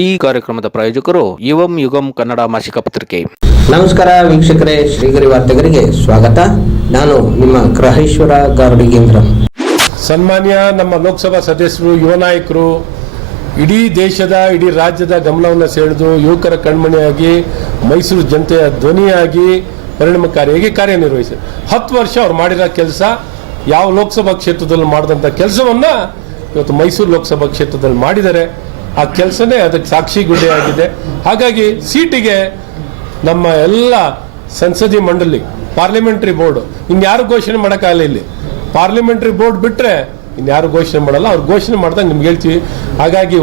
ಈ ಕಾರ್ಯಕ್ರಮದ ಪ್ರಾಯೋಜಕರು ಯುವಂ ಯುಗಂ ಕನ್ನಡ ಮಾಸಿಕ ಪತ್ರಿಕೆ. ನಮಸ್ಕಾರ ವೀಕ್ಷಕರೇ, ಶ್ರೀಗರಿ ವಾರ್ತೆಗರಿಗೆ ಸ್ವಾಗತ. ನಾನು ನಿಮ್ಮ ಗ್ರಹೇಶ್ವರ ಗಾರ್ಡಿಗೇಂದ್ರ. ಸನ್ಮಾನ್ಯ ನಮ್ಮ ಲೋಕಸಭಾ ಸದಸ್ಯರು, ಯುವ ನಾಯಕರು ಇಡೀ ದೇಶದ ಇಡೀ ರಾಜ್ಯದ ಗಮನವನ್ನು ಸೆಳೆದು ಯುವಕರ ಕಣ್ಮಣಿಯಾಗಿ ಮೈಸೂರು ಜನತೆಯ ಧ್ವನಿಯಾಗಿ ಪರಿಣಾಮಕಾರಿಯಾಗಿ ಕಾರ್ಯನಿರ್ವಹಿಸಿ 10 ವರ್ಷ ಅವ್ರು ಮಾಡಿರೋ ಕೆಲಸ, ಯಾವ ಲೋಕಸಭಾ ಕ್ಷೇತ್ರದಲ್ಲಿ ಮಾಡಿದಂಥ ಕೆಲಸವನ್ನ ಇವತ್ತು ಮೈಸೂರು ಲೋಕಸಭಾ ಕ್ಷೇತ್ರದಲ್ಲಿ ಮಾಡಿದ್ದಾರೆ. ಆ ಕೆಲಸನೇ ಅದಕ್ಕೆ ಸಾಕ್ಷಿ ಗುಡ್ಡೆಯಾಗಿದೆ. ಹಾಗಾಗಿ ಸೀಟಿಗೆ ನಮ್ಮ ಎಲ್ಲ ಸಂಸದೀಯ ಮಂಡಳಿ, ಪಾರ್ಲಿಮೆಂಟರಿ ಬೋರ್ಡ್ ಇನ್ಯಾರು ಘೋಷಣೆ ಮಾಡೋಕ್ಕಾಗಲ್ಲ. ಇಲ್ಲಿ ಪಾರ್ಲಿಮೆಂಟರಿ ಬೋರ್ಡ್ ಬಿಟ್ಟರೆ ಇನ್ಯಾರು ಘೋಷಣೆ ಮಾಡಲ್ಲ. ಅವ್ರು ಘೋಷಣೆ ಮಾಡಿದಾಗ ನಿಮ್ಗೆ ಹೇಳ್ತೀವಿ. ಹಾಗಾಗಿ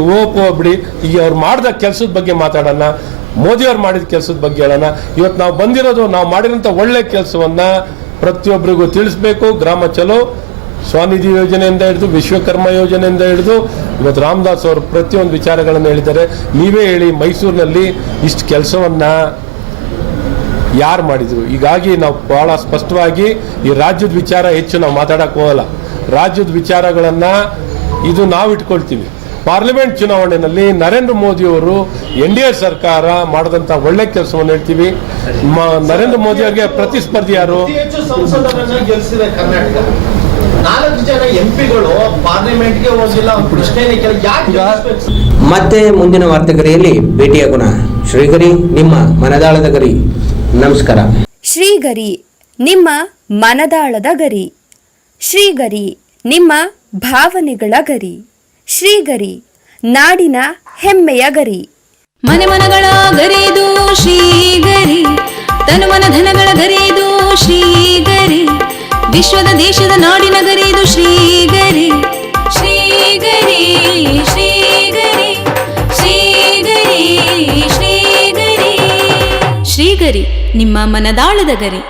ಬಿಡಿ, ಈಗ ಅವ್ರು ಮಾಡಿದ ಕೆಲಸದ ಬಗ್ಗೆ ಮಾತಾಡೋಣ, ಮೋದಿಯವ್ರು ಮಾಡಿದ ಕೆಲಸದ ಬಗ್ಗೆ ಹೇಳೋಣ. ಇವತ್ತು ನಾವು ಬಂದಿರೋದು, ನಾವು ಮಾಡಿರೋಂಥ ಒಳ್ಳೆ ಕೆಲಸವನ್ನ ಪ್ರತಿಯೊಬ್ಬರಿಗೂ ತಿಳಿಸ್ಬೇಕು. ಗ್ರಾಮ ಚಲೋ, ಸ್ವನಿಧಿ ಯೋಜನೆಯಿಂದ ಹಿಡಿದು ವಿಶ್ವಕರ್ಮ ಯೋಜನೆಯಿಂದ ಹಿಡಿದು ಇವತ್ತು ರಾಮದಾಸ್ ಅವರು ಪ್ರತಿಯೊಂದು ವಿಚಾರಗಳನ್ನು ಹೇಳಿದ್ದಾರೆ. ನೀವೇ ಹೇಳಿ, ಮೈಸೂರಿನಲ್ಲಿ ಇಷ್ಟು ಕೆಲಸವನ್ನ ಯಾರು ಮಾಡಿದ್ರು? ಹೀಗಾಗಿ ನಾವು ಬಹಳ ಸ್ಪಷ್ಟವಾಗಿ ಈ ರಾಜ್ಯದ ವಿಚಾರ ಹೆಚ್ಚು ನಾವು ಮಾತಾಡಕ್ ಹೋಗಲ್ಲ. ರಾಜ್ಯದ ವಿಚಾರಗಳನ್ನ ಇದು ನಾವು ಇಟ್ಕೊಳ್ತೀವಿ. ಪಾರ್ಲಿಮೆಂಟ್ ಚುನಾವಣೆಯಲ್ಲಿ ನರೇಂದ್ರ ಮೋದಿ ಅವರು NDA ಸರ್ಕಾರ ಮಾಡಿದಂತ ಒಳ್ಳೆ ಕೆಲಸವನ್ನು ಹೇಳ್ತೀವಿ. ನರೇಂದ್ರ ಮೋದಿ ಅವರಿಗೆ ಪ್ರತಿಸ್ಪರ್ಧಿ ಯಾರು? ಮತ್ತೆ ಮುಂದಿನ ವಾರ್ತೆಗರಿಯಲ್ಲಿ ಭೇಟಿಯಾಗೋಣ. ಶ್ರೀಗರಿ, ನಿಮ್ಮ ಮನದಾಳದ ಗರಿ. ನಮಸ್ಕಾರ. ಶ್ರೀಗರಿ, ನಿಮ್ಮ ಮನದಾಳದ ಗರಿ. ಶ್ರೀಗರಿ, ನಿಮ್ಮ ಭಾವನೆಗಳ ಗರಿ. ಶ್ರೀಗರಿ, ನಾಡಿನ ಹೆಮ್ಮೆಯ ಗರಿ. ಮನೆ ಮನಗಳ ಗರಿದು ಶ್ರೀಗರಿ, ತನು ಮನ ಧನಗಳ ಗರಿದು ಶ್ರೀಗರಿ, ವಿಶ್ವದ ದೇಶದ ನಾಡಿನ ಗರಿದು ಶ್ರೀಗರಿ. ಶ್ರೀಗರಿ ಶ್ರೀಗರಿ ಶ್ರೀಗರಿ ಶ್ರೀಗರಿ ಶ್ರೀಗರಿ, ನಿಮ್ಮ ಮನದಾಳದ ಗರಿ.